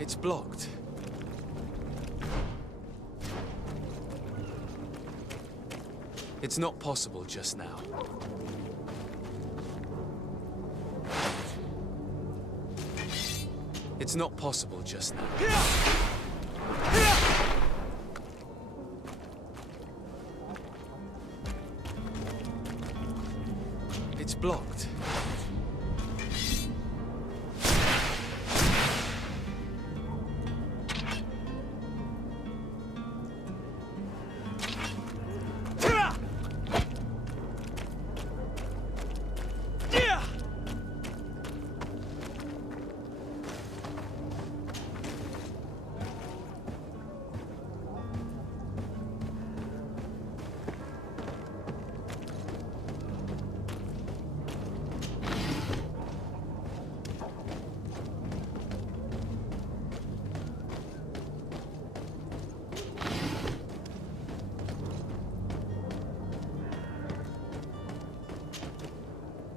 It's blocked. It's not possible just now. It's not possible just now. It's blocked.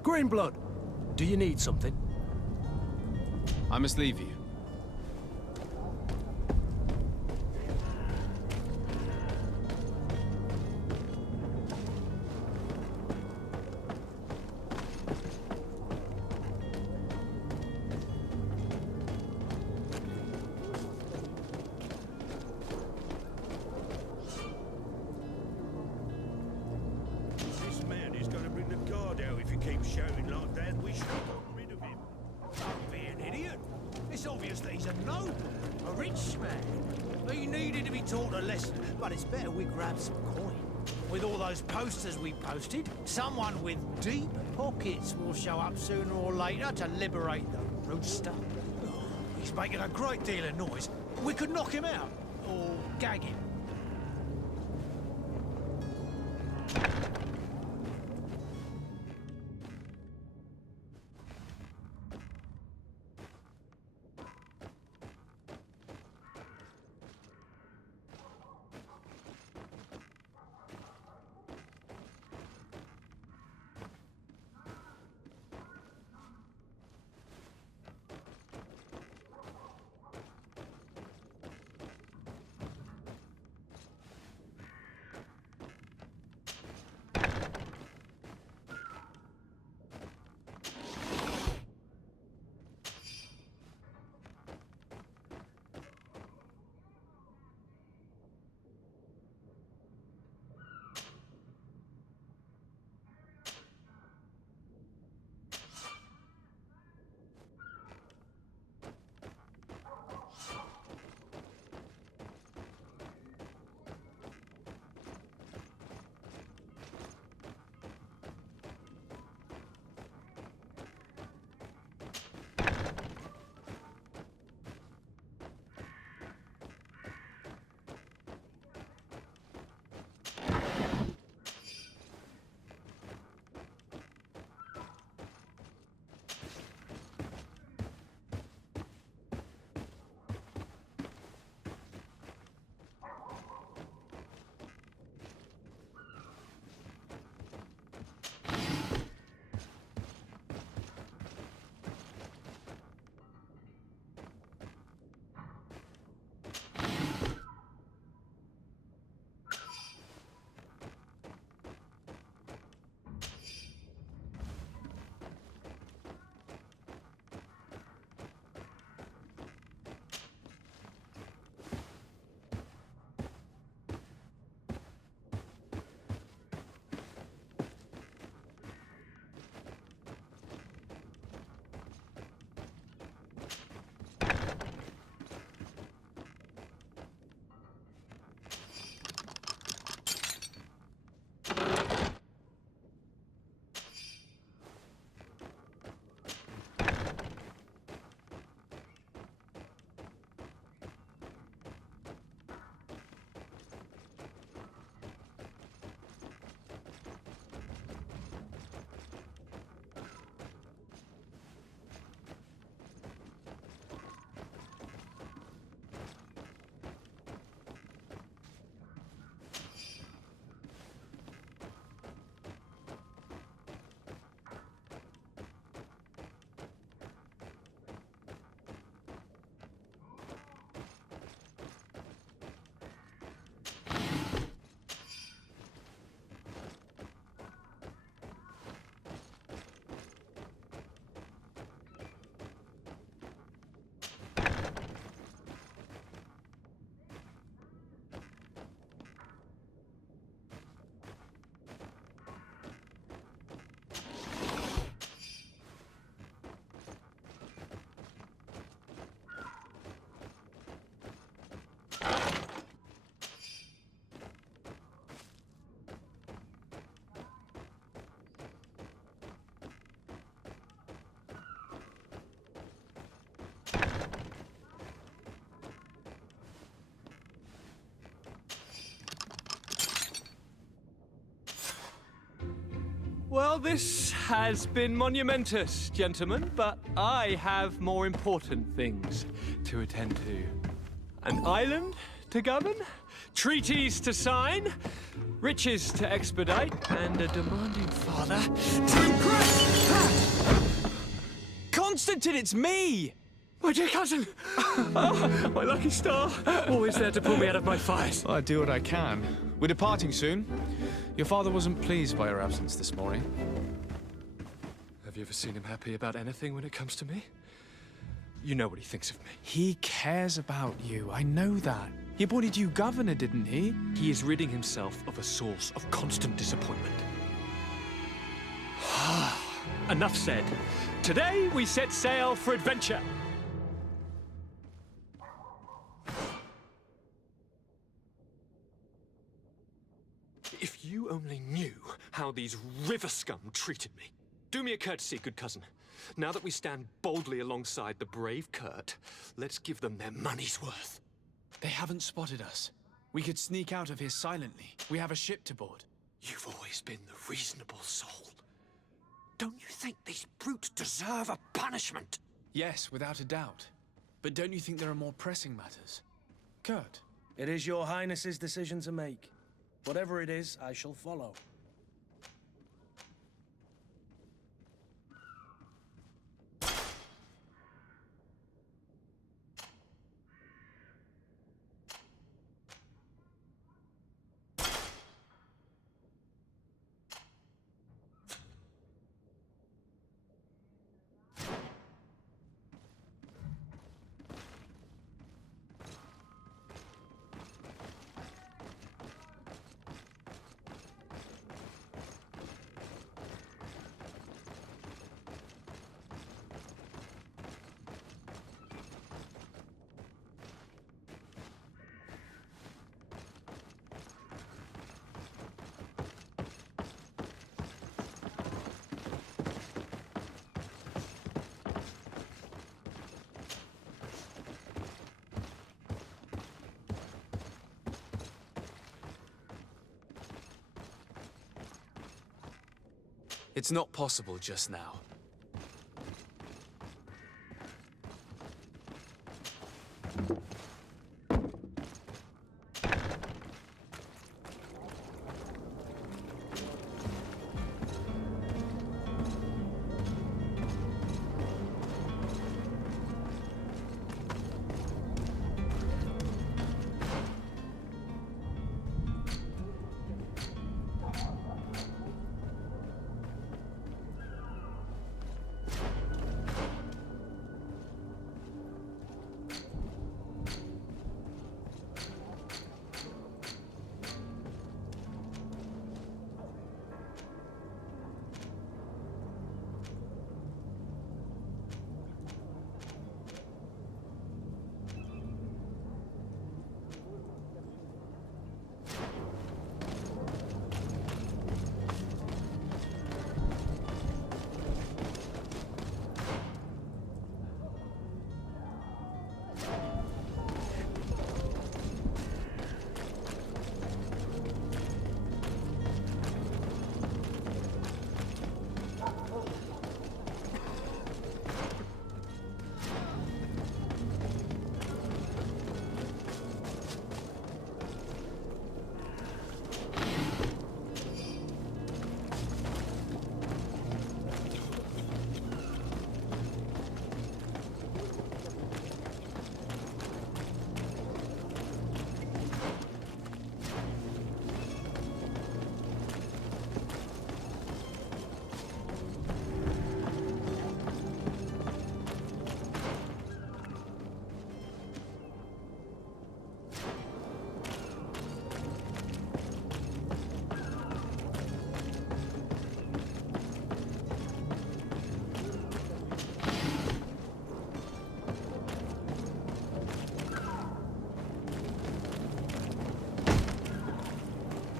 Greenblood, do you need something? I must leave you. This man is going to bring the guard out if he keeps shouting like that. We should have gotten rid of him. Don't be an idiot. It's obvious that he's a noble, a rich man. He needed to be taught a lesson, but it's better we grab some coin. With all those posters we posted, someone with deep pockets will show up sooner or later to liberate the rooster. He's making a great deal of noise. We could knock him out, or gag him. Well, this has been monumentous, gentlemen, but I have more important things to attend to. An island to govern, treaties to sign, riches to expedite, and a demanding father to impress. Constantine, it's me! My dear cousin! Oh, my lucky star. Always there to pull me out of my fires. I do what I can. We're departing soon. Your father wasn't pleased by your absence this morning. Have you ever seen him happy about anything when it comes to me? You know what he thinks of me. He cares about you, I know that. He appointed you governor, didn't he? He is ridding himself of a source of constant disappointment. Enough said. Today we set sail for adventure. If you only knew how these river scum treated me. Do me a courtesy, good cousin. Now that we stand boldly alongside the brave Kurt, let's give them their money's worth. They haven't spotted us. We could sneak out of here silently. We have a ship to board. You've always been the reasonable soul. Don't you think these brutes deserve a punishment? Yes, without a doubt. But don't you think there are more pressing matters? Kurt? It is your highness's decision to make. Whatever it is, I shall follow. It's not possible just now.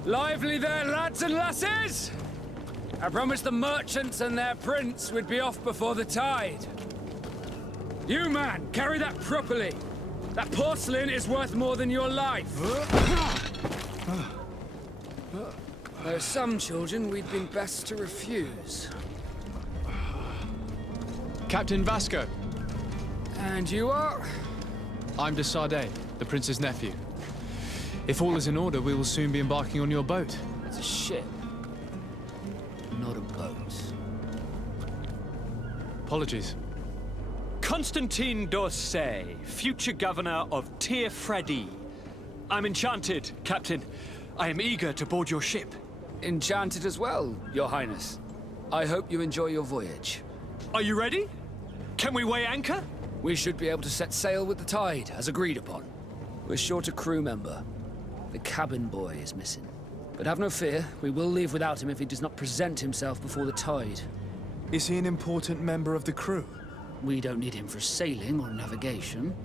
Lively there, lads and lasses! I promised the merchants and their prince we'd be off before the tide. You, man, carry that properly. That porcelain is worth more than your life. There are some children we'd been best to refuse. Captain Vasco. And you are? I'm de Sardet, the prince's nephew. If all is in order, we will soon be embarking on your boat. It's a ship. Not a boat. Apologies. Constantine d'Orsay, future governor of Tir Freddy. I'm enchanted, Captain. I am eager to board your ship. Enchanted as well, Your Highness. I hope you enjoy your voyage. Are you ready? Can we weigh anchor? We should be able to set sail with the tide, as agreed upon. We're short a crew member. The cabin boy is missing. But have no fear, we will leave without him if he does not present himself before the tide. Is he an important member of the crew? We don't need him for sailing or navigation.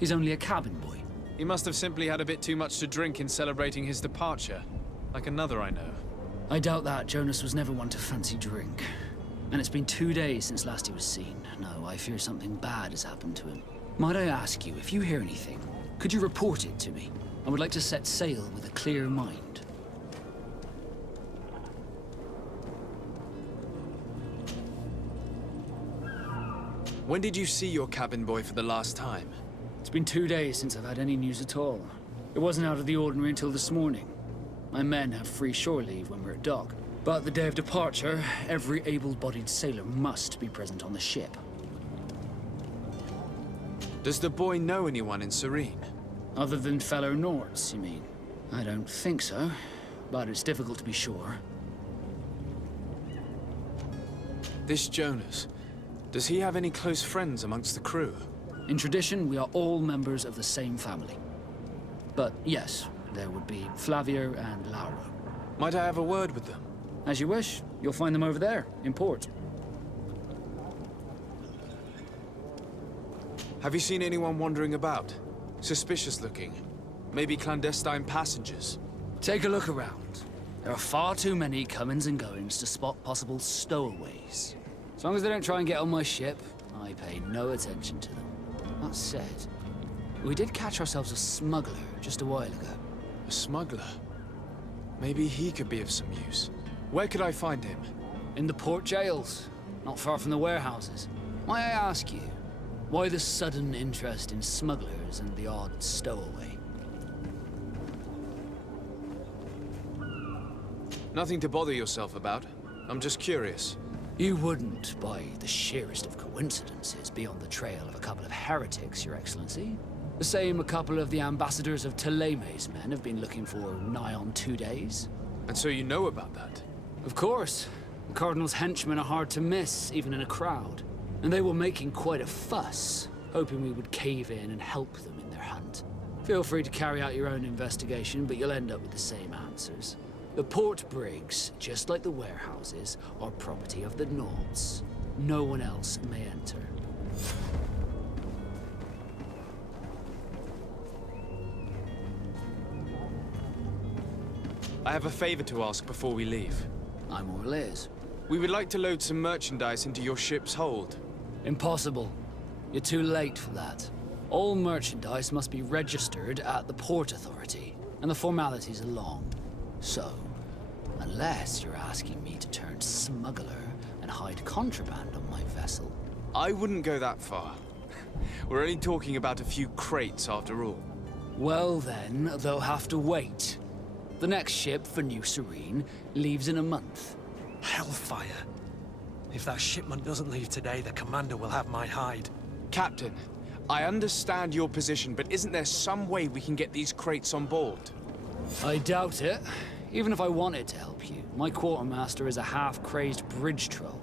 He's only a cabin boy. He must have simply had a bit too much to drink in celebrating his departure. Like another I know. I doubt that. Jonas was never one to fancy drink. And it's been 2 days since last he was seen. No, I fear something bad has happened to him. Might I ask you, if you hear anything, could you report it to me? I would like to set sail with a clear mind. When did you see your cabin boy for the last time? It's been 2 days since I've had any news at all. It wasn't out of the ordinary until this morning. My men have free shore leave when we're at dock. But the day of departure, every able-bodied sailor must be present on the ship. Does the boy know anyone in Serene? Other than fellow Nords, you mean? I don't think so, but it's difficult to be sure. This Jonas, does he have any close friends amongst the crew? In tradition, we are all members of the same family. But yes, there would be Flavia and Laura. Might I have a word with them? As you wish. You'll find them over there, in port. Have you seen anyone wandering about? Suspicious looking? Maybe clandestine passengers? Take a look around. There are far too many comings and goings to spot possible stowaways. As long as they don't try and get on my ship, I pay no attention to them. That said, we did catch ourselves a smuggler just a while ago. A smuggler? Maybe he could be of some use. Where could I find him? In the port jails, not far from the warehouses. May I ask you, why the sudden interest in smugglers and the odd stowaway? Nothing to bother yourself about. I'm just curious. You wouldn't, by the sheerest of coincidences, be on the trail of a couple of heretics, Your Excellency. The same a couple of the ambassadors of Teleme's men have been looking for nigh on 2 days. And so you know about that? Of course. The Cardinal's henchmen are hard to miss, even in a crowd. And they were making quite a fuss, hoping we would cave in and help them in their hunt. Feel free to carry out your own investigation, but you'll end up with the same answers. The port brigs, just like the warehouses, are property of the Nords. No one else may enter. I have a favor to ask before we leave. I'm all ears. We would like to load some merchandise into your ship's hold. Impossible. You're too late for that. All merchandise must be registered at the Port Authority, and the formalities are long. So, unless you're asking me to turn smuggler and hide contraband on my vessel. I wouldn't go that far. We're only talking about a few crates after all. Well then, they'll have to wait. The next ship for New Serene leaves in a month. Hellfire. If that shipment doesn't leave today, the commander will have my hide. Captain, I understand your position, but isn't there some way we can get these crates on board? I doubt it. Even if I wanted to help you, my quartermaster is a half-crazed bridge troll.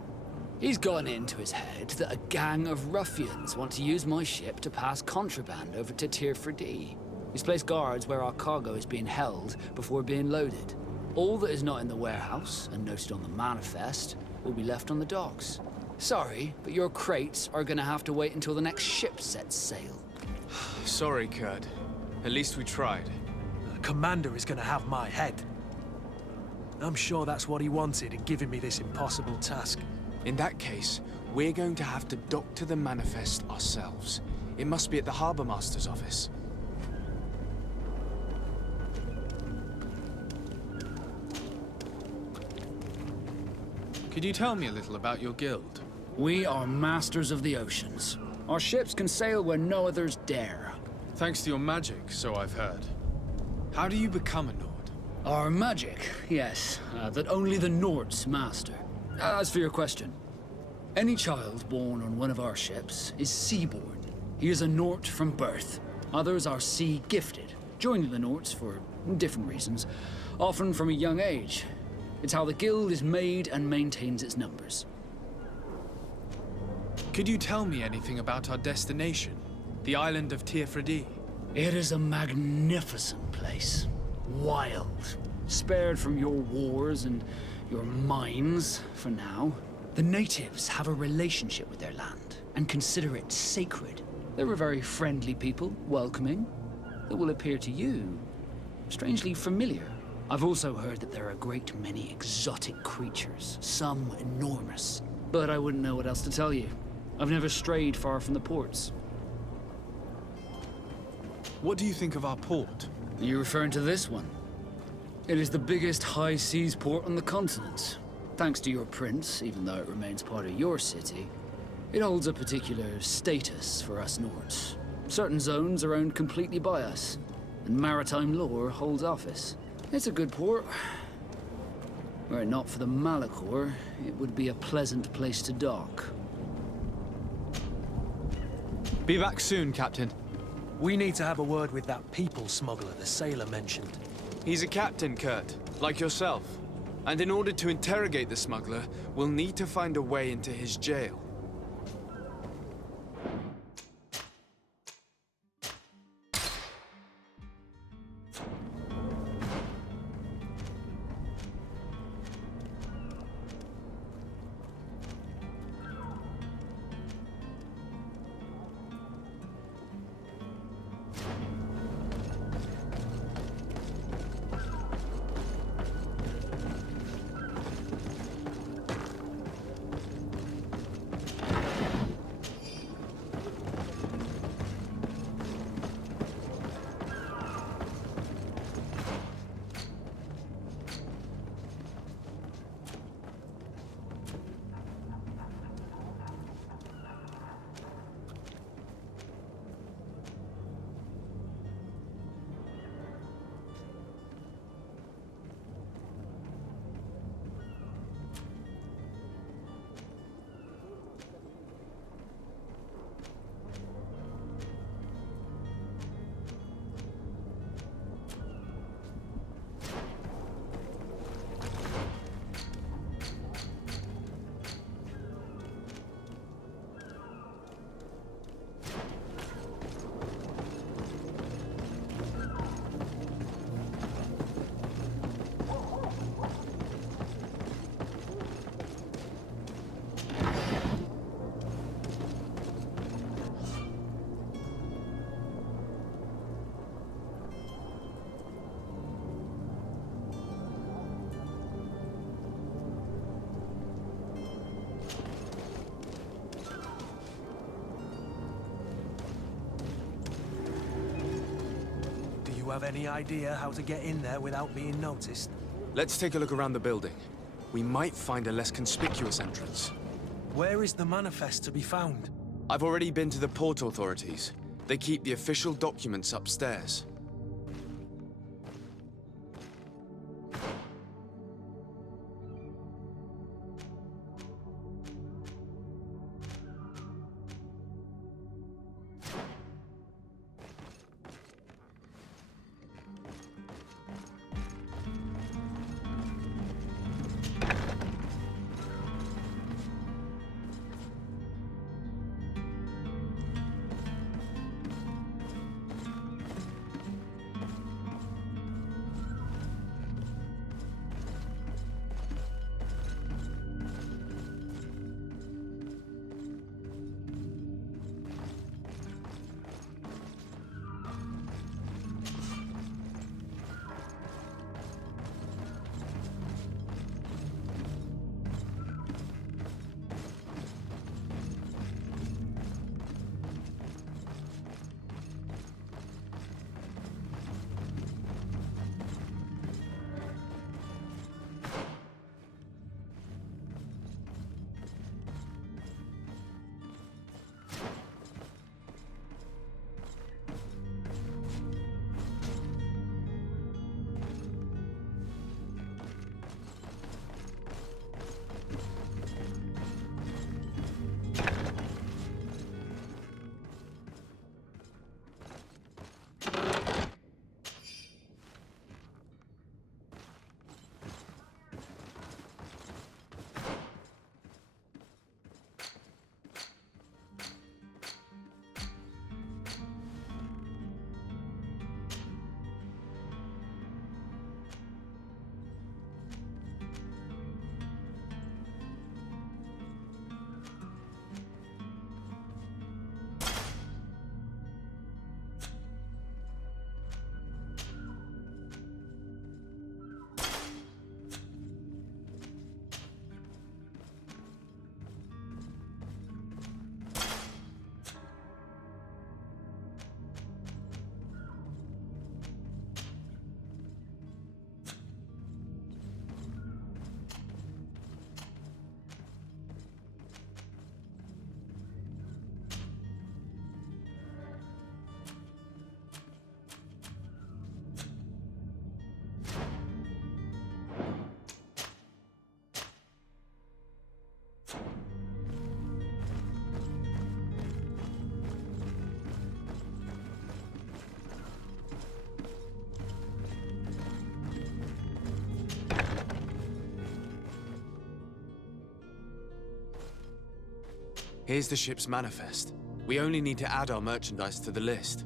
He's gotten it into his head that a gang of ruffians want to use my ship to pass contraband over to Tir Freddy. He's placed guards where our cargo is being held before being loaded. All that is not in the warehouse, and noted on the manifest, will be left on the docks. Sorry, but your crates are gonna have to wait until the next ship sets sail. Sorry, Kurt. At least we tried. The commander is gonna have my head. I'm sure that's what he wanted in giving me this impossible task. In that case, we're going to have to doctor the manifest ourselves. It must be at the Harbour Master's office. Could you tell me a little about your guild? We are masters of the oceans. Our ships can sail where no others dare. Thanks to your magic, so I've heard. How do you become a Nord? Our magic, yes, that only the Nords master. As for your question, any child born on one of our ships is seaborn. He is a Nord from birth. Others are sea-gifted, joining the Nords for different reasons, often from a young age. It's how the guild is made and maintains its numbers. Could you tell me anything about our destination? The island of Tirfredi? It is a magnificent place. Wild. Spared from your wars and your mines, for now. The natives have a relationship with their land and consider it sacred. They're a very friendly people, welcoming, that will appear to you strangely familiar. I've also heard that there are a great many exotic creatures, some enormous. But I wouldn't know what else to tell you. I've never strayed far from the ports. What do you think of our port? Are you referring to this one? It is the biggest high seas port on the continent. Thanks to your prince, even though it remains part of your city, it holds a particular status for us Nords. Certain zones are owned completely by us, and maritime law holds office. It's a good port. Were it not for the Malachor, it would be a pleasant place to dock. Be back soon, Captain. We need to have a word with that people smuggler the sailor mentioned. He's a captain, Kurt, like yourself. And in order to interrogate the smuggler, we'll need to find a way into his jail. Do you have any idea how to get in there without being noticed? Let's take a look around the building. We might find a less conspicuous entrance. Where is the manifest to be found? I've already been to the port authorities. They keep the official documents upstairs. Here's the ship's manifest. We only need to add our merchandise to the list.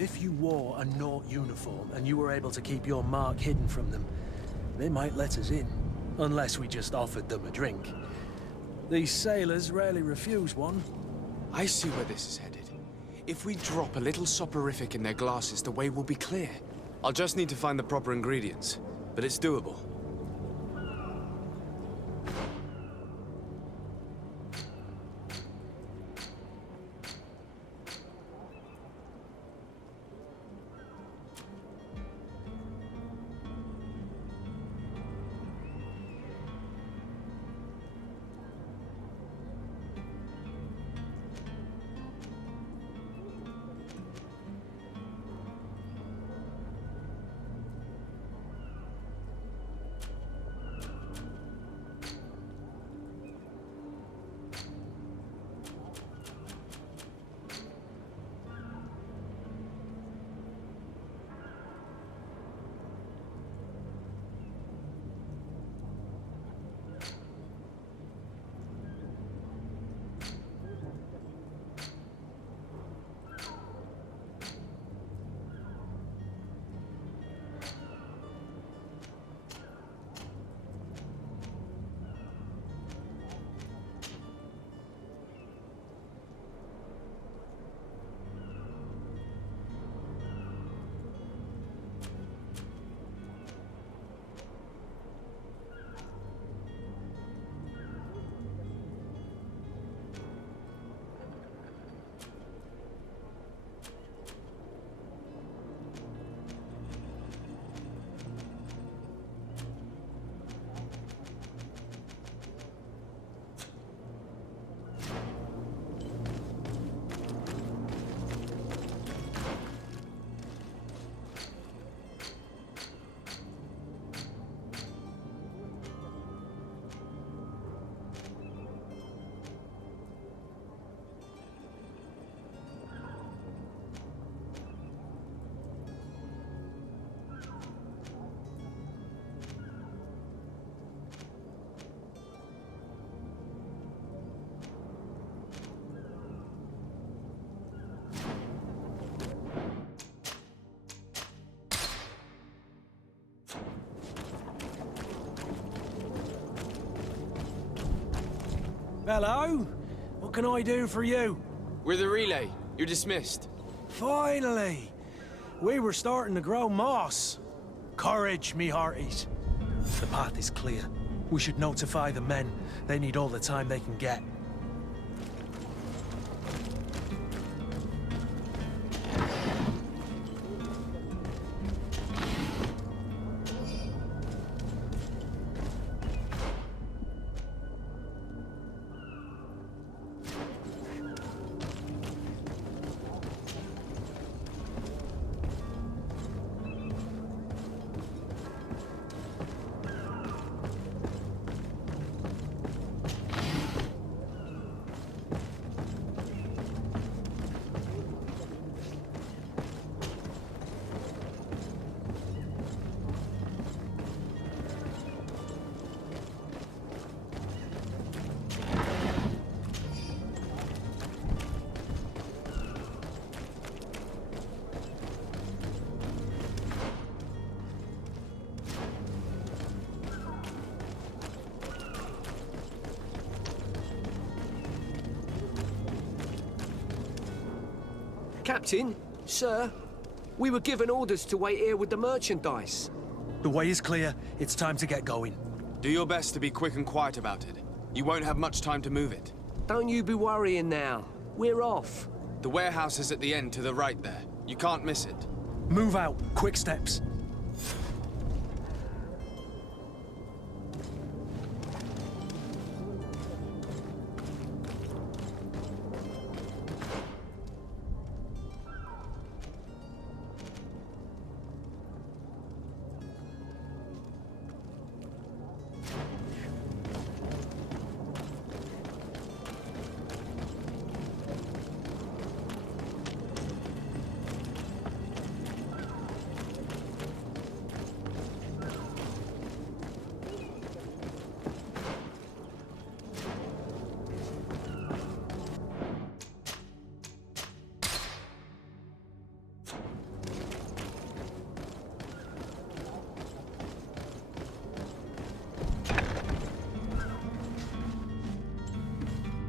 If you wore a Naut uniform and you were able to keep your mark hidden from them, they might let us in. Unless we just offered them a drink. These sailors rarely refuse one. I see where this is headed. If we drop a little soporific in their glasses, the way will be clear. I'll just need to find the proper ingredients, but it's doable. Hello? What can I do for you? We're the relay. You're dismissed. Finally! We were starting to grow moss. Courage, me hearties. The path is clear. We should notify the men. They need all the time they can get. Captain, sir, we were given orders to wait here with the merchandise. The way is clear. It's time to get going. Do your best to be quick and quiet about it. You won't have much time to move it. Don't you be worrying now. We're off. The warehouse is at the end to the right there. You can't miss it. Move out. Quick steps.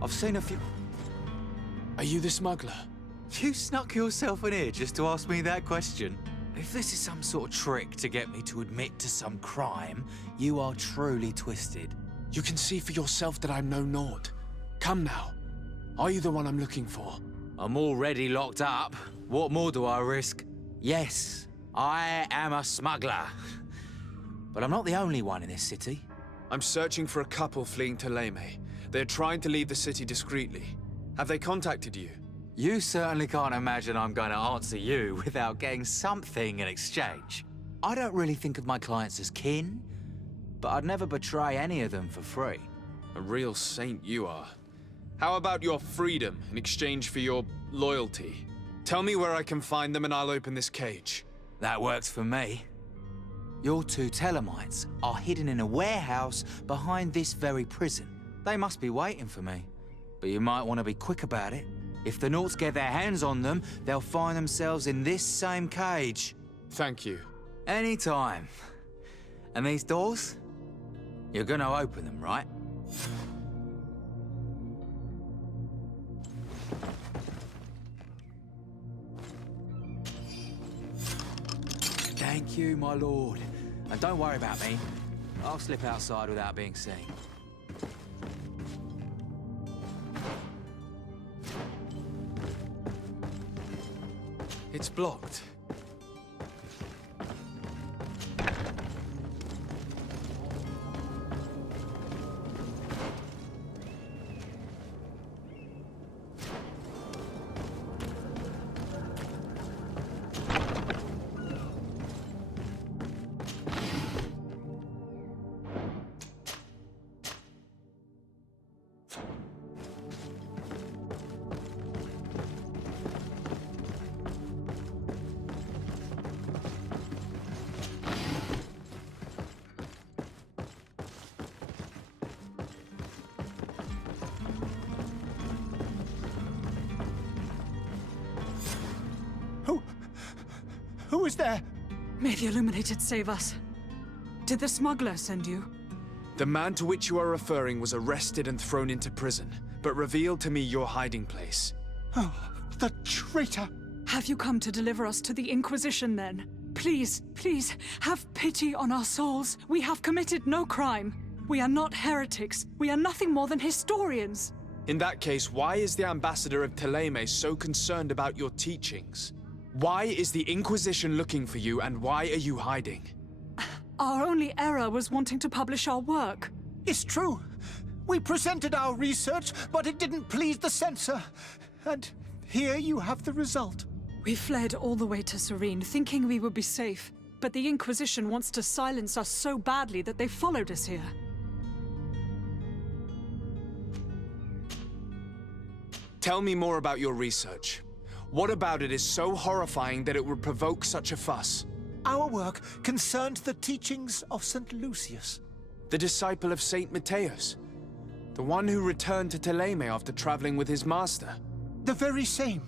I've seen a few... Are you the smuggler? You snuck yourself in here just to ask me that question? If this is some sort of trick to get me to admit to some crime, you are truly twisted. You can see for yourself that I'm no Nord. Come now. Are you the one I'm looking for? I'm already locked up. What more do I risk? Yes, I am a smuggler. But I'm not the only one in this city. I'm searching for a couple fleeing to Leme. They're trying to leave the city discreetly. Have they contacted you? You certainly can't imagine I'm going to answer you without getting something in exchange. I don't really think of my clients as kin, but I'd never betray any of them for free. A real saint you are. How about your freedom in exchange for your loyalty? Tell me where I can find them and I'll open this cage. That works for me. Your two Telemites are hidden in a warehouse behind this very prison. They must be waiting for me. But you might want to be quick about it. If the Nauts get their hands on them, they'll find themselves in this same cage. Thank you. Anytime. And these doors? You're gonna open them, right? Thank you, my lord. And don't worry about me. I'll slip outside without being seen. It's blocked. Who is there? May the Illuminated save us. Did the smuggler send you? The man to which you are referring was arrested and thrown into prison, but revealed to me your hiding place. Oh, the traitor! Have you come to deliver us to the Inquisition, then? Please, please, have pity on our souls. We have committed no crime. We are not heretics. We are nothing more than historians. In that case, why is the ambassador of Thélème so concerned about your teachings? Why is the Inquisition looking for you, and why are you hiding? Our only error was wanting to publish our work. It's true. We presented our research, but it didn't please the censor. And here you have the result. We fled all the way to Serene, thinking we would be safe. But the Inquisition wants to silence us so badly that they followed us here. Tell me more about your research. What about it is so horrifying that it would provoke such a fuss? Our work concerned the teachings of St. Lucius. The disciple of Saint Matthias? The one who returned to Thélème after traveling with his master? The very same.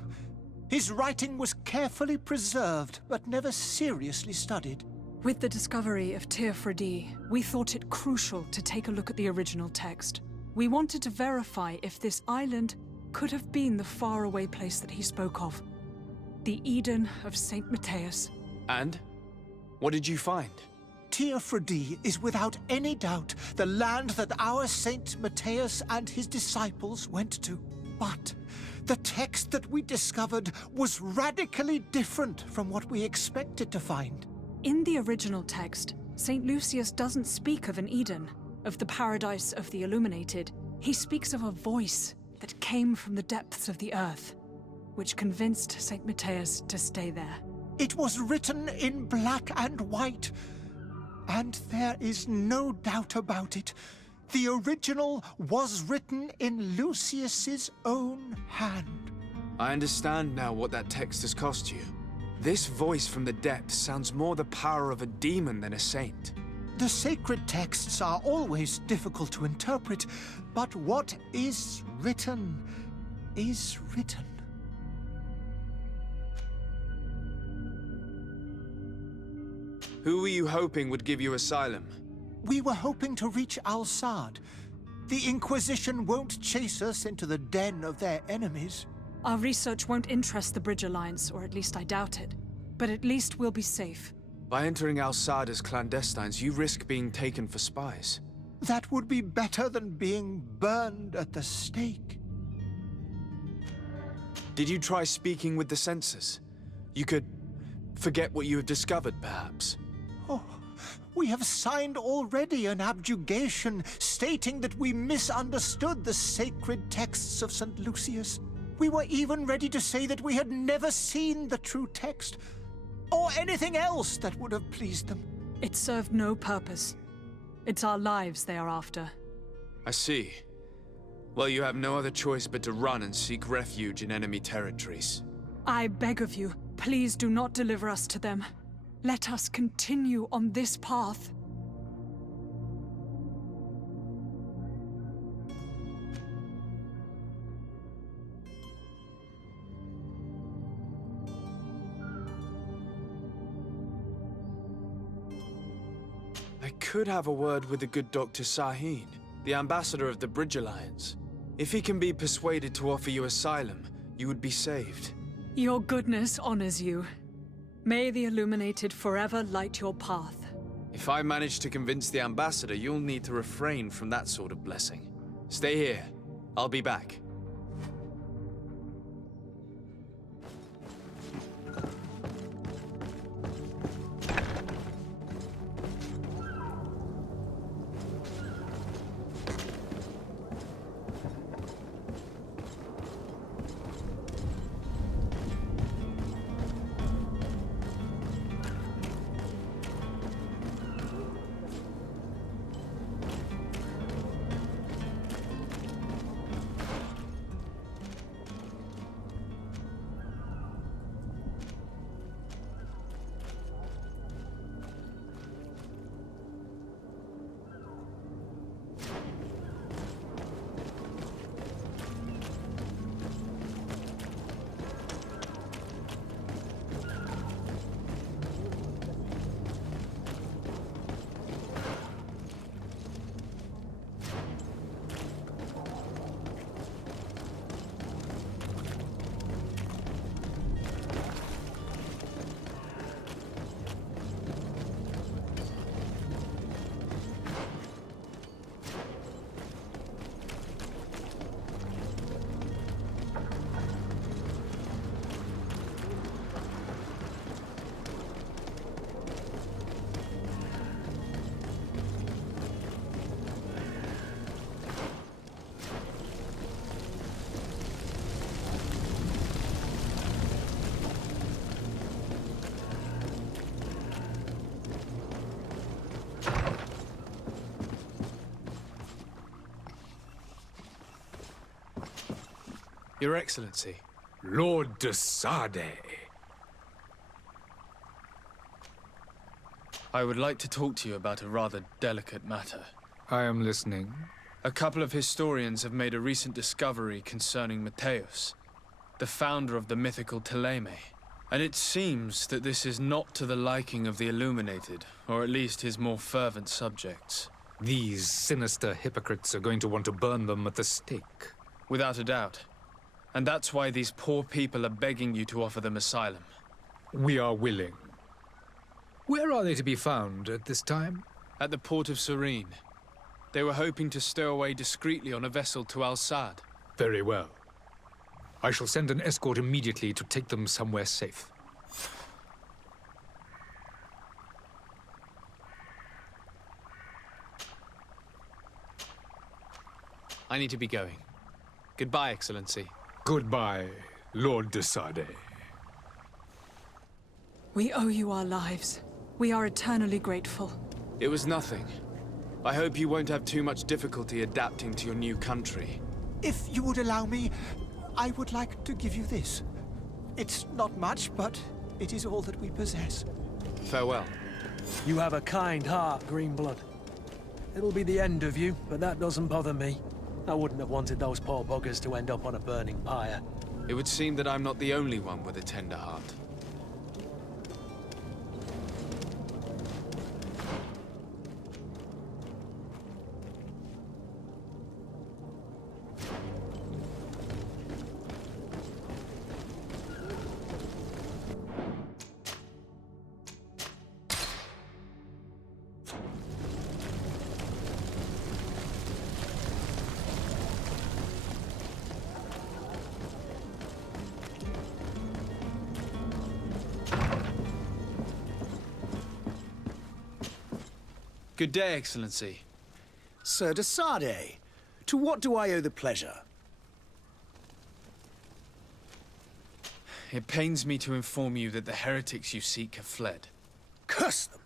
His writing was carefully preserved, but never seriously studied. With the discovery of Teofredi, we thought it crucial to take a look at the original text. We wanted to verify if this island could have been the faraway place that he spoke of. The Eden of Saint Matthias. And? What did you find? Teofredi is without any doubt the land that our Saint Matthias and his disciples went to. But the text that we discovered was radically different from what we expected to find. In the original text, St. Lucius doesn't speak of an Eden, of the paradise of the illuminated. He speaks of a voice that came from the depths of the earth, which convinced St. Matthias to stay there. It was written in black and white, and there is no doubt about it. The original was written in Lucius's own hand. I understand now what that text has cost you. This voice from the depths sounds more the power of a demon than a saint. The sacred texts are always difficult to interpret, but what is written is written. Who were you hoping would give you asylum? We were hoping to reach Al-Sad. The Inquisition won't chase us into the den of their enemies. Our research won't interest the Bridge Alliance, or at least I doubt it. But at least we'll be safe. By entering Al-Sad as clandestines, you risk being taken for spies. That would be better than being burned at the stake. Did you try speaking with the censors? You could forget what you have discovered, perhaps. Oh, we have signed already an abjugation stating that we misunderstood the sacred texts of St. Lucius. We were even ready to say that we had never seen the true text, or anything else that would have pleased them. It served no purpose. It's our lives they are after. I see. Well, you have no other choice but to run and seek refuge in enemy territories. I beg of you, please do not deliver us to them. Let us continue on this path. I could have a word with the good Dr. Sahin, the ambassador of the Bridge Alliance. If he can be persuaded to offer you asylum, you would be saved. Your goodness honors you. May the Illuminated forever light your path. If I manage to convince the ambassador, you'll need to refrain from that sort of blessing. Stay here. I'll be back. Your Excellency. Lord de Sade. I would like to talk to you about a rather delicate matter. I am listening. A couple of historians have made a recent discovery concerning Mateus, the founder of the mythical Teleme. And it seems that this is not to the liking of the Illuminated, or at least his more fervent subjects. These sinister hypocrites are going to want to burn them at the stake. Without a doubt. And that's why these poor people are begging you to offer them asylum. We are willing. Where are they to be found at this time? At the port of Serene. They were hoping to stow away discreetly on a vessel to Al-Sad. Very well. I shall send an escort immediately to take them somewhere safe. I need to be going. Goodbye, Excellency. Goodbye, Lord de Sade. We owe you our lives. We are eternally grateful. It was nothing. I hope you won't have too much difficulty adapting to your new country. If you would allow me, I would like to give you this. It's not much, but it is all that we possess. Farewell. You have a kind heart, Greenblood. It'll be the end of you, but that doesn't bother me. I wouldn't have wanted those poor buggers to end up on a burning pyre. It would seem that I'm not the only one with a tender heart. Good day, Excellency. Sir de Sade, to what do I owe the pleasure? It pains me to inform you that the heretics you seek have fled. Curse them!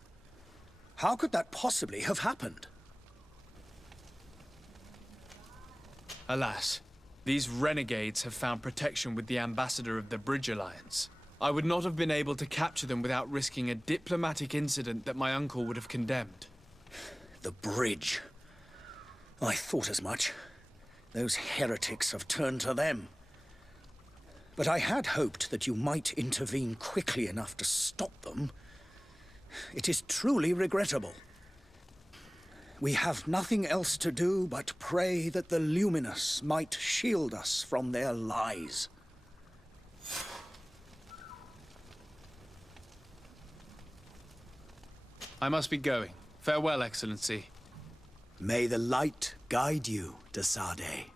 How could that possibly have happened? Alas, these renegades have found protection with the ambassador of the Bridge Alliance. I would not have been able to capture them without risking a diplomatic incident that my uncle would have condemned. The bridge. I thought as much. Those heretics have turned to them. But I had hoped that you might intervene quickly enough to stop them. It is truly regrettable. We have nothing else to do but pray that the Luminous might shield us from their lies. I must be going. Farewell, Excellency. May the light guide you, de Sade.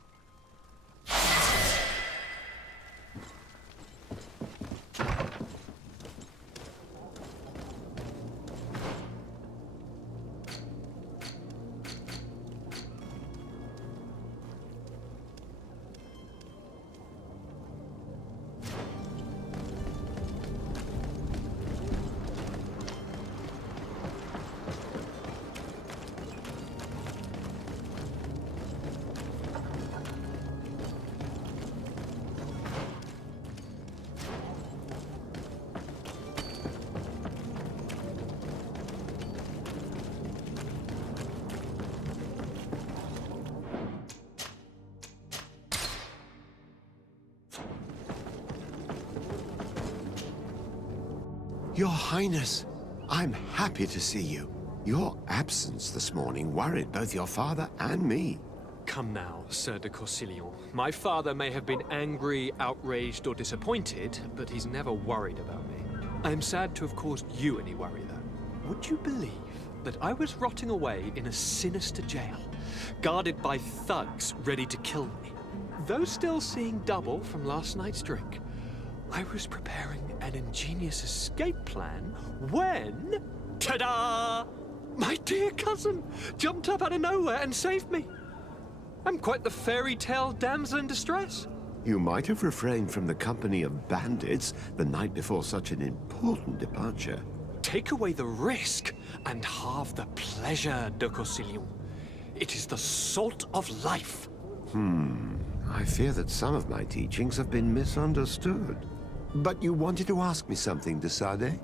Your Highness, I'm happy to see you. Your absence this morning worried both your father and me. Come now, Sir de Corsilion. My father may have been angry, outraged, or disappointed, but he's never worried about me. I am sad to have caused you any worry, though. Would you believe that I was rotting away in a sinister jail, guarded by thugs ready to kill me? Though still seeing double from last night's drink, I was preparing an ingenious escape plan when... Ta-da! My dear cousin jumped up out of nowhere and saved me. I'm quite the fairy tale damsel in distress. You might have refrained from the company of bandits the night before such an important departure. Take away the risk and halve the pleasure, de Corsilion. It is the salt of life. I fear that some of my teachings have been misunderstood. But you wanted to ask me something, Desade?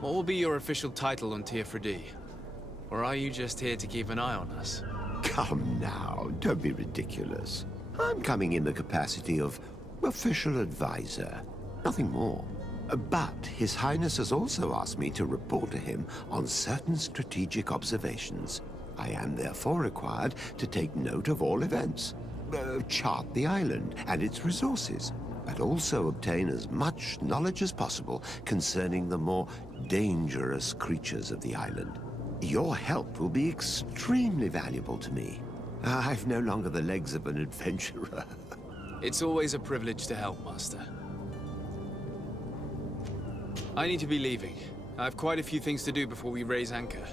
What will be your official title on Teofredi? Or are you just here to keep an eye on us? Come now, don't be ridiculous. I'm coming in the capacity of official advisor, nothing more. But His Highness has also asked me to report to him on certain strategic observations. I am therefore required to take note of all events, chart the island and its resources, but also obtain as much knowledge as possible concerning the more dangerous creatures of the island. Your help will be extremely valuable to me. I've no longer the legs of an adventurer. It's always a privilege to help, Master. I need to be leaving. I have quite a few things to do before we raise anchor.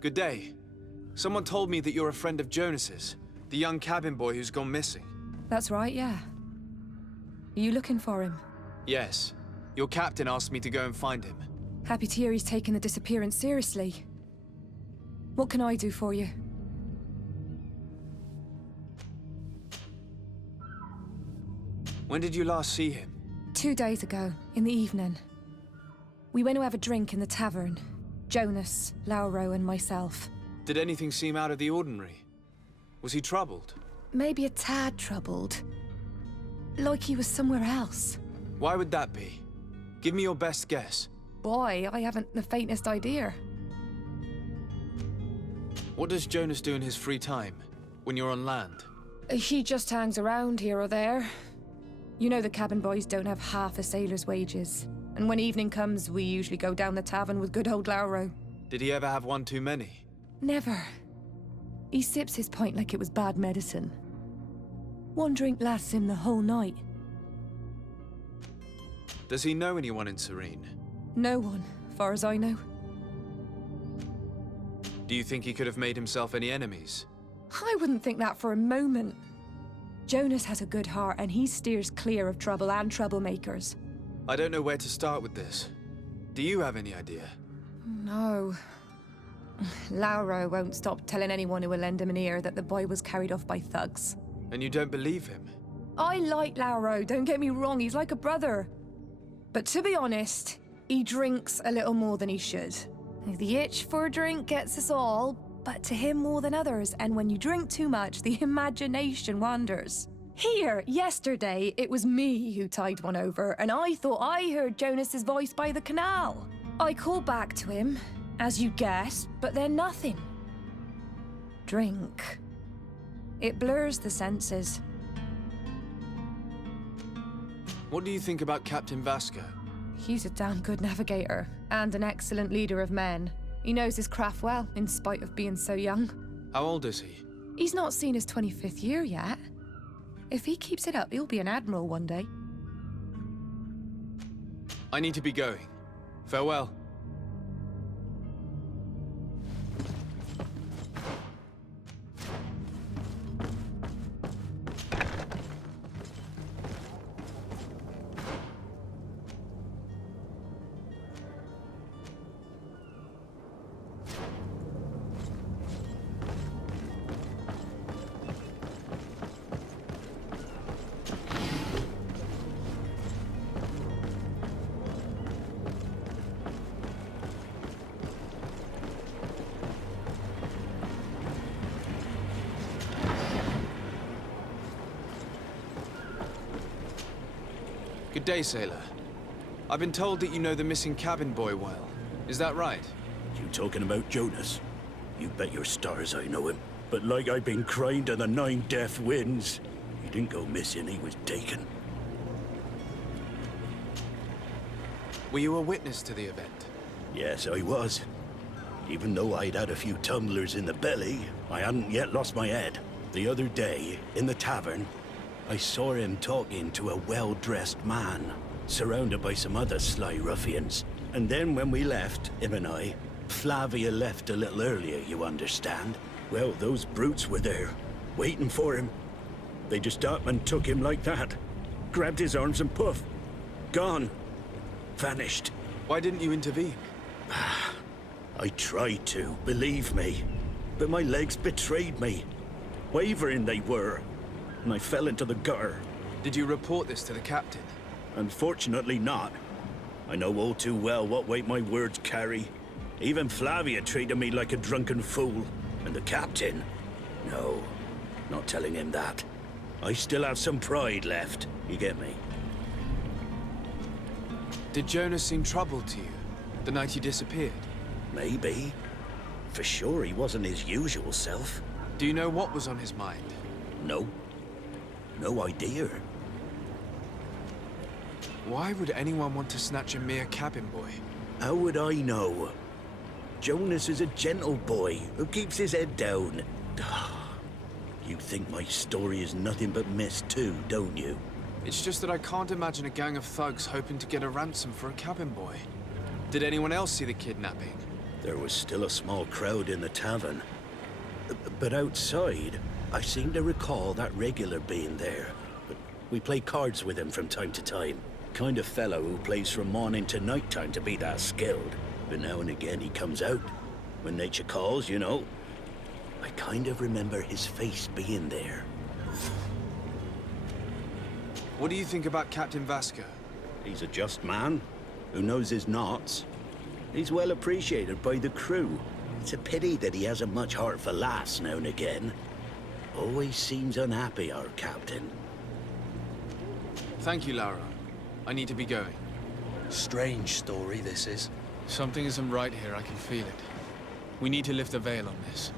Good day. Someone told me that you're a friend of Jonas's, the young cabin boy who's gone missing. That's right, yeah. Are you looking for him? Yes. Your captain asked me to go and find him. Happy to hear he's taken the disappearance seriously. What can I do for you? When did you last see him? 2 days ago, in the evening. We went to have a drink in the tavern. Jonas, Lauro, and myself. Did anything seem out of the ordinary? Was he troubled? Maybe a tad troubled. Like he was somewhere else. Why would that be? Give me your best guess. Boy, I haven't the faintest idea. What does Jonas do in his free time, when you're on land? He just hangs around here or there. You know the cabin boys don't have half a sailor's wages. And when evening comes, we usually go down the tavern with good old Lauro. Did he ever have one too many? Never. He sips his pint like it was bad medicine. One drink lasts him the whole night. Does he know anyone in Serene? No one, far as I know. Do you think he could have made himself any enemies? I wouldn't think that for a moment. Jonas has a good heart and he steers clear of trouble and troublemakers. I don't know where to start with this. Do you have any idea? No. Lauro won't stop telling anyone who will lend him an ear that the boy was carried off by thugs. And you don't believe him? I like Lauro, don't get me wrong, he's like a brother. But to be honest, he drinks a little more than he should. The itch for a drink gets us all, but to him more than others, and when you drink too much, the imagination wanders. Here, yesterday, it was me who tied one over, and I thought I heard Jonas's voice by the canal. I called back to him, as you guessed, but then nothing. Drink. It blurs the senses. What do you think about Captain Vasco? He's a damn good navigator, and an excellent leader of men. He knows his craft well, in spite of being so young. How old is he? He's not seen his 25th year yet. If he keeps it up, he'll be an admiral one day. I need to be going. Farewell. Good day, sailor. I've been told that you know the missing cabin boy well. Is that right? You talking about Jonas? You bet your stars I know him. But like I've been crying to the 9 deaf winds, he didn't go missing, he was taken. Were you a witness to the event? Yes, I was. Even though I'd had a few tumblers in the belly, I hadn't yet lost my head. The other day, in the tavern, I saw him talking to a well-dressed man, surrounded by some other sly ruffians. And then when we left, him and I, Flavia left a little earlier, you understand? Well, those brutes were there, waiting for him. They just up and took him like that. Grabbed his arms and poof, gone. Vanished. Why didn't you intervene? I tried to, believe me. But my legs betrayed me. Wavering they were. And I fell into the gutter. Did you report this to the captain? Unfortunately not. I know all too well what weight my words carry. Even Flavia treated me like a drunken fool. And the captain? No, not telling him that. I still have some pride left. You get me? Did Jonas seem troubled to you the night he disappeared? Maybe. For sure he wasn't his usual self. Do you know what was on his mind? No. No idea. Why would anyone want to snatch a mere cabin boy? How would I know? Jonas is a gentle boy who keeps his head down. You think my story is nothing but mist too, don't you? It's just that I can't imagine a gang of thugs hoping to get a ransom for a cabin boy. Did anyone else see the kidnapping? There was still a small crowd in the tavern. But outside, I seem to recall that regular being there. But we play cards with him from time to time. Kind of fellow who plays from morning to night time to be that skilled. But now and again he comes out. When nature calls, you know. I kind of remember his face being there. What do you think about Captain Vasco? He's a just man who knows his knots. He's well appreciated by the crew. It's a pity that he hasn't much heart for laughs now and again. Always seems unhappy, our captain. Thank you, Laura. I need to be going. Strange story, this is. Something isn't right here, I can feel it. We need to lift the veil on this.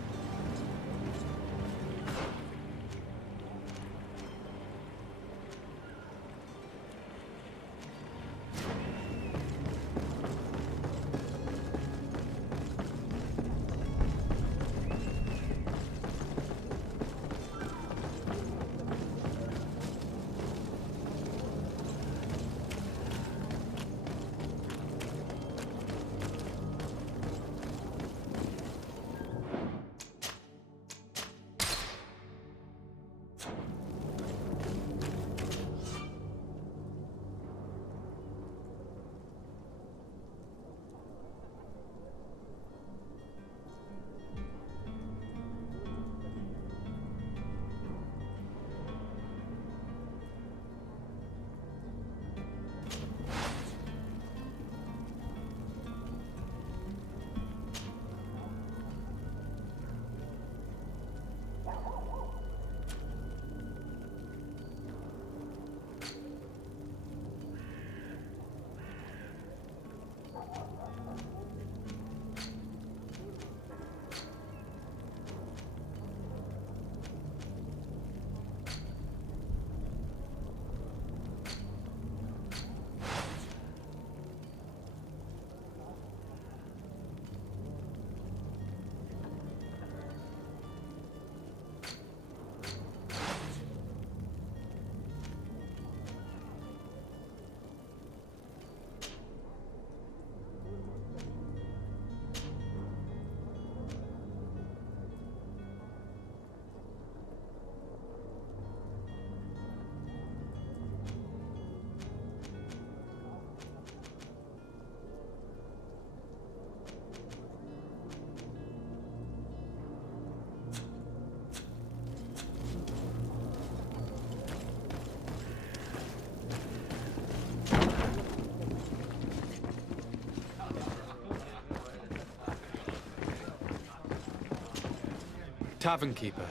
Tavern keeper.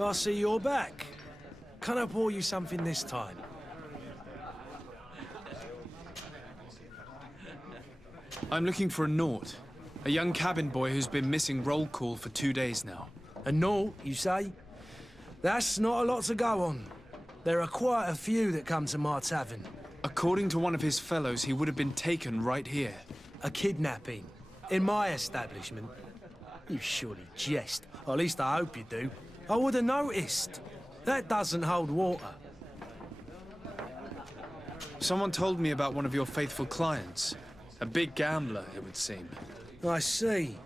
I see you're back. Can I pour you something this time? I'm looking for a Naut. A young cabin boy who's been missing roll call for 2 days now. A Naut, you say? That's not a lot to go on. There are quite a few that come to my tavern. According to one of his fellows, he would have been taken right here. A kidnapping? In my establishment? You surely jest. Or at least I hope you do. I would have noticed. That doesn't hold water. Someone told me about one of your faithful clients. A big gambler, it would seem. I see.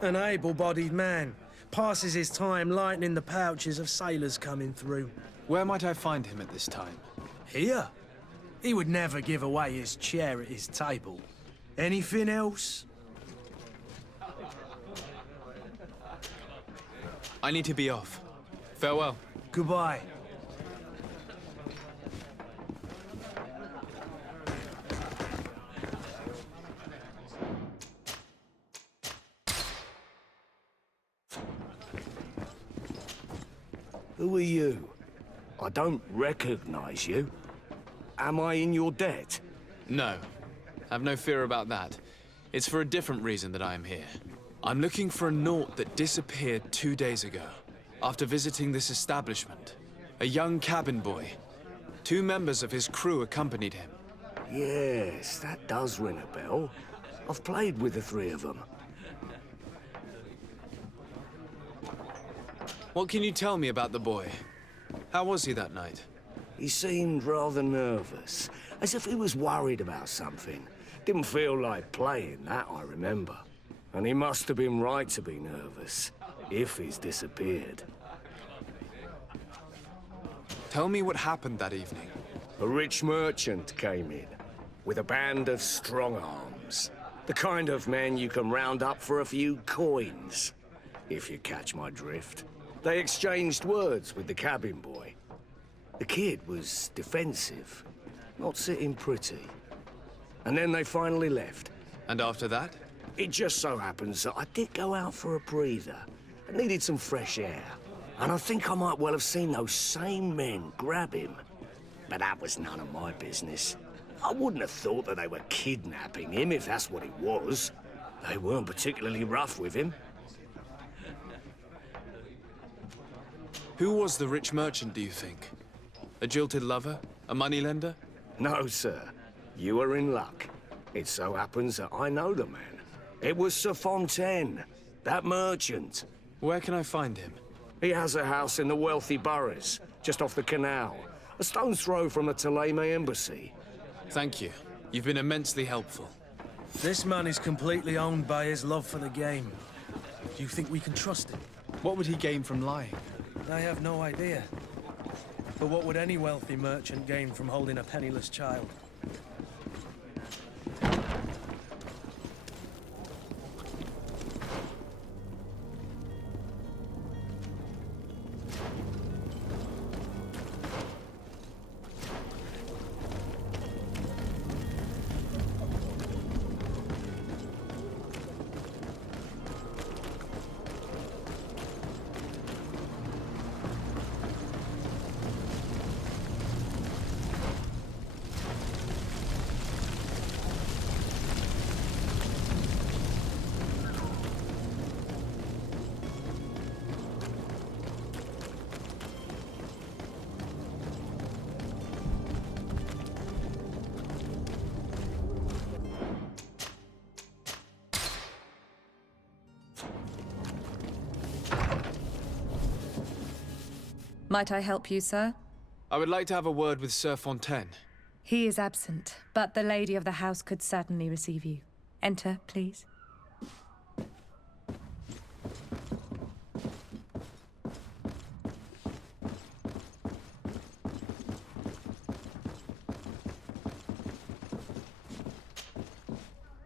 An able-bodied man. Passes his time lightening the pouches of sailors coming through. Where might I find him at this time? Here? He would never give away his chair at his table. Anything else? I need to be off. Farewell. Goodbye. Who are you? I don't recognize you. Am I in your debt? No. Have no fear about that. It's for a different reason that I am here. I'm looking for a Naut that disappeared 2 days ago, after visiting this establishment. A young cabin boy. 2 members of his crew accompanied him. Yes, that does ring a bell. I've played with the 3 of them. What can you tell me about the boy? How was he that night? He seemed rather nervous, as if he was worried about something. Didn't feel like playing, that I remember. And he must have been right to be nervous, if he's disappeared. Tell me what happened that evening. A rich merchant came in, with a band of strong arms. The kind of men you can round up for a few coins, if you catch my drift. They exchanged words with the cabin boy. The kid was defensive, not sitting pretty. And then they finally left. And after that? It just so happens that I did go out for a breather. I needed some fresh air. And I think I might well have seen those same men grab him. But that was none of my business. I wouldn't have thought that they were kidnapping him if that's what it was. They weren't particularly rough with him. Who was the rich merchant, do you think? A jilted lover? A moneylender? No, sir. You are in luck. It so happens that I know the man. It was Sir Fontaine, that merchant. Where can I find him? He has a house in the wealthy boroughs, just off the canal. A stone's throw from the Thélème embassy. Thank you. You've been immensely helpful. This man is completely owned by his love for the game. Do you think we can trust him? What would he gain from lying? I have no idea. But what would any wealthy merchant gain from holding a penniless child? Might I help you, sir? I would like to have a word with Sir Fontaine. He is absent, but the lady of the house could certainly receive you. Enter, please.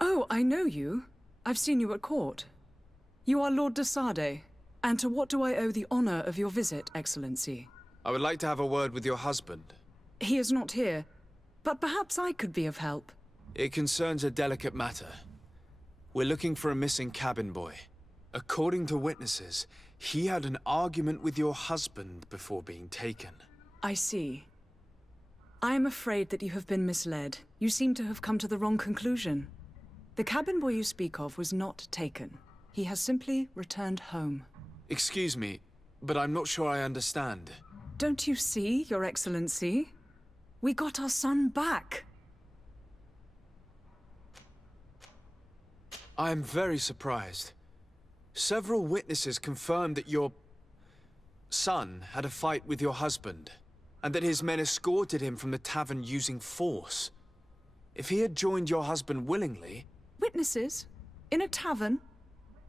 Oh, I know you. I've seen you at court. You are Lord de Sade. And to what do I owe the honor of your visit, Excellency? I would like to have a word with your husband. He is not here, but perhaps I could be of help. It concerns a delicate matter. We're looking for a missing cabin boy. According to witnesses, he had an argument with your husband before being taken. I see. I am afraid that you have been misled. You seem to have come to the wrong conclusion. The cabin boy you speak of was not taken. He has simply returned home. Excuse me, but I'm not sure I understand. Don't you see, Your Excellency? We got our son back. I am very surprised. Several witnesses confirmed that your son had a fight with your husband, and that his men escorted him from the tavern using force. If he had joined your husband willingly... Witnesses? In a tavern?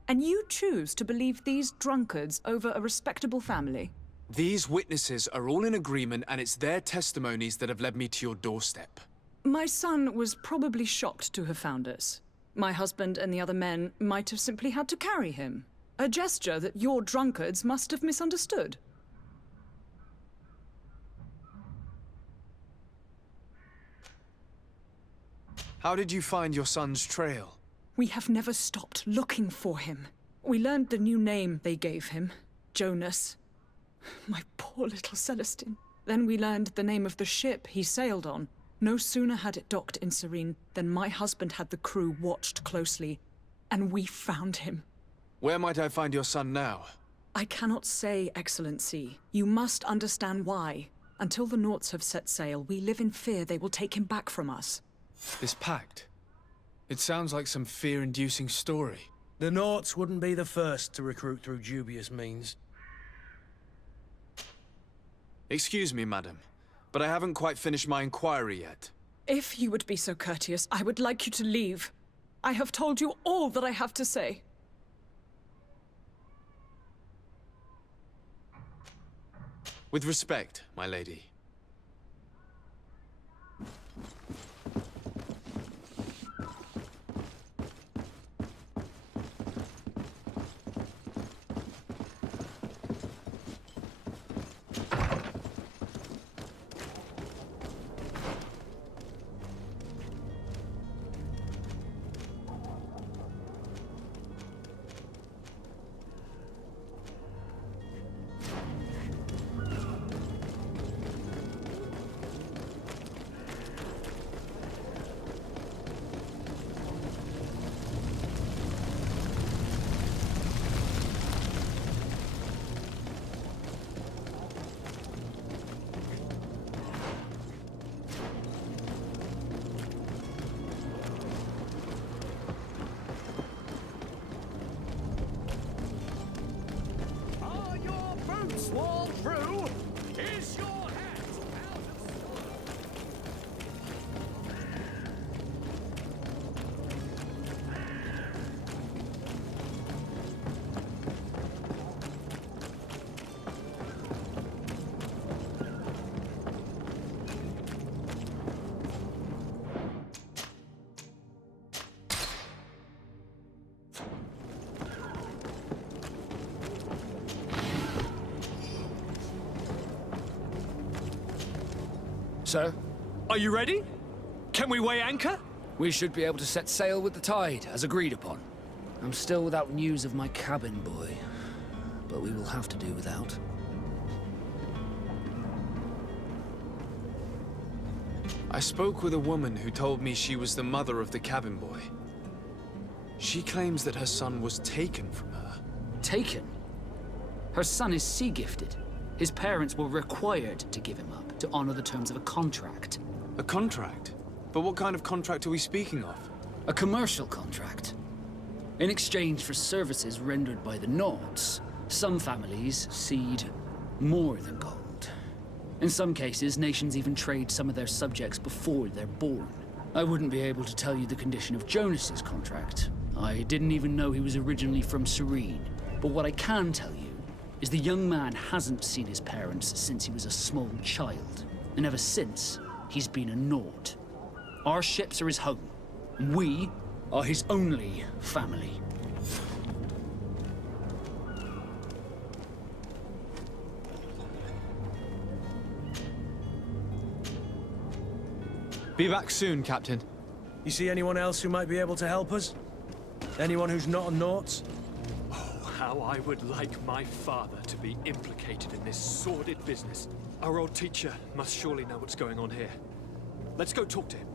And you choose to believe these drunkards over a respectable family? These witnesses are all in agreement, and it's their testimonies that have led me to your doorstep. My son was probably shocked to have found us. My husband and the other men might have simply had to carry him. A gesture that your drunkards must have misunderstood. How did you find your son's trail? We have never stopped looking for him. We learned the new name they gave him, Jonas. My poor little Celestine. Then we learned the name of the ship he sailed on. No sooner had it docked in Serene than my husband had the crew watched closely, and we found him. Where might I find your son now? I cannot say, Excellency. You must understand why. Until the Naughts have set sail, we live in fear they will take him back from us. This pact? It sounds like some fear-inducing story. The Naughts wouldn't be the first to recruit through dubious means. Excuse me, madam, but I haven't quite finished my inquiry yet. If you would be so courteous, I would like you to leave. I have told you all that I have to say. With respect, my lady. Swall through, is your hat out of Sir? Are you ready? Can we weigh anchor? We should be able to set sail with the tide, as agreed upon. I'm still without news of my cabin boy, but we will have to do without. I spoke with a woman who told me she was the mother of the cabin boy. She claims that her son was taken from her. Taken? Her son is sea-gifted. His parents were required to give him up to honor the terms of a contract. A contract? But what kind of contract are we speaking of? A commercial contract. In exchange for services rendered by the Naughts, some families cede more than gold. In some cases, nations even trade some of their subjects before they're born. I wouldn't be able to tell you the condition of Jonas's contract. I didn't even know he was originally from Serene. But what I can tell you is the young man hasn't seen his parents since he was a small child. And ever since, he's been a Naught. Our ships are his home. We are his only family. Be back soon, Captain. You see anyone else who might be able to help us? Anyone who's not a Naught? How I would like my father to be implicated in this sordid business. Our old teacher must surely know what's going on here. Let's go talk to him.